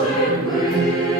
Шли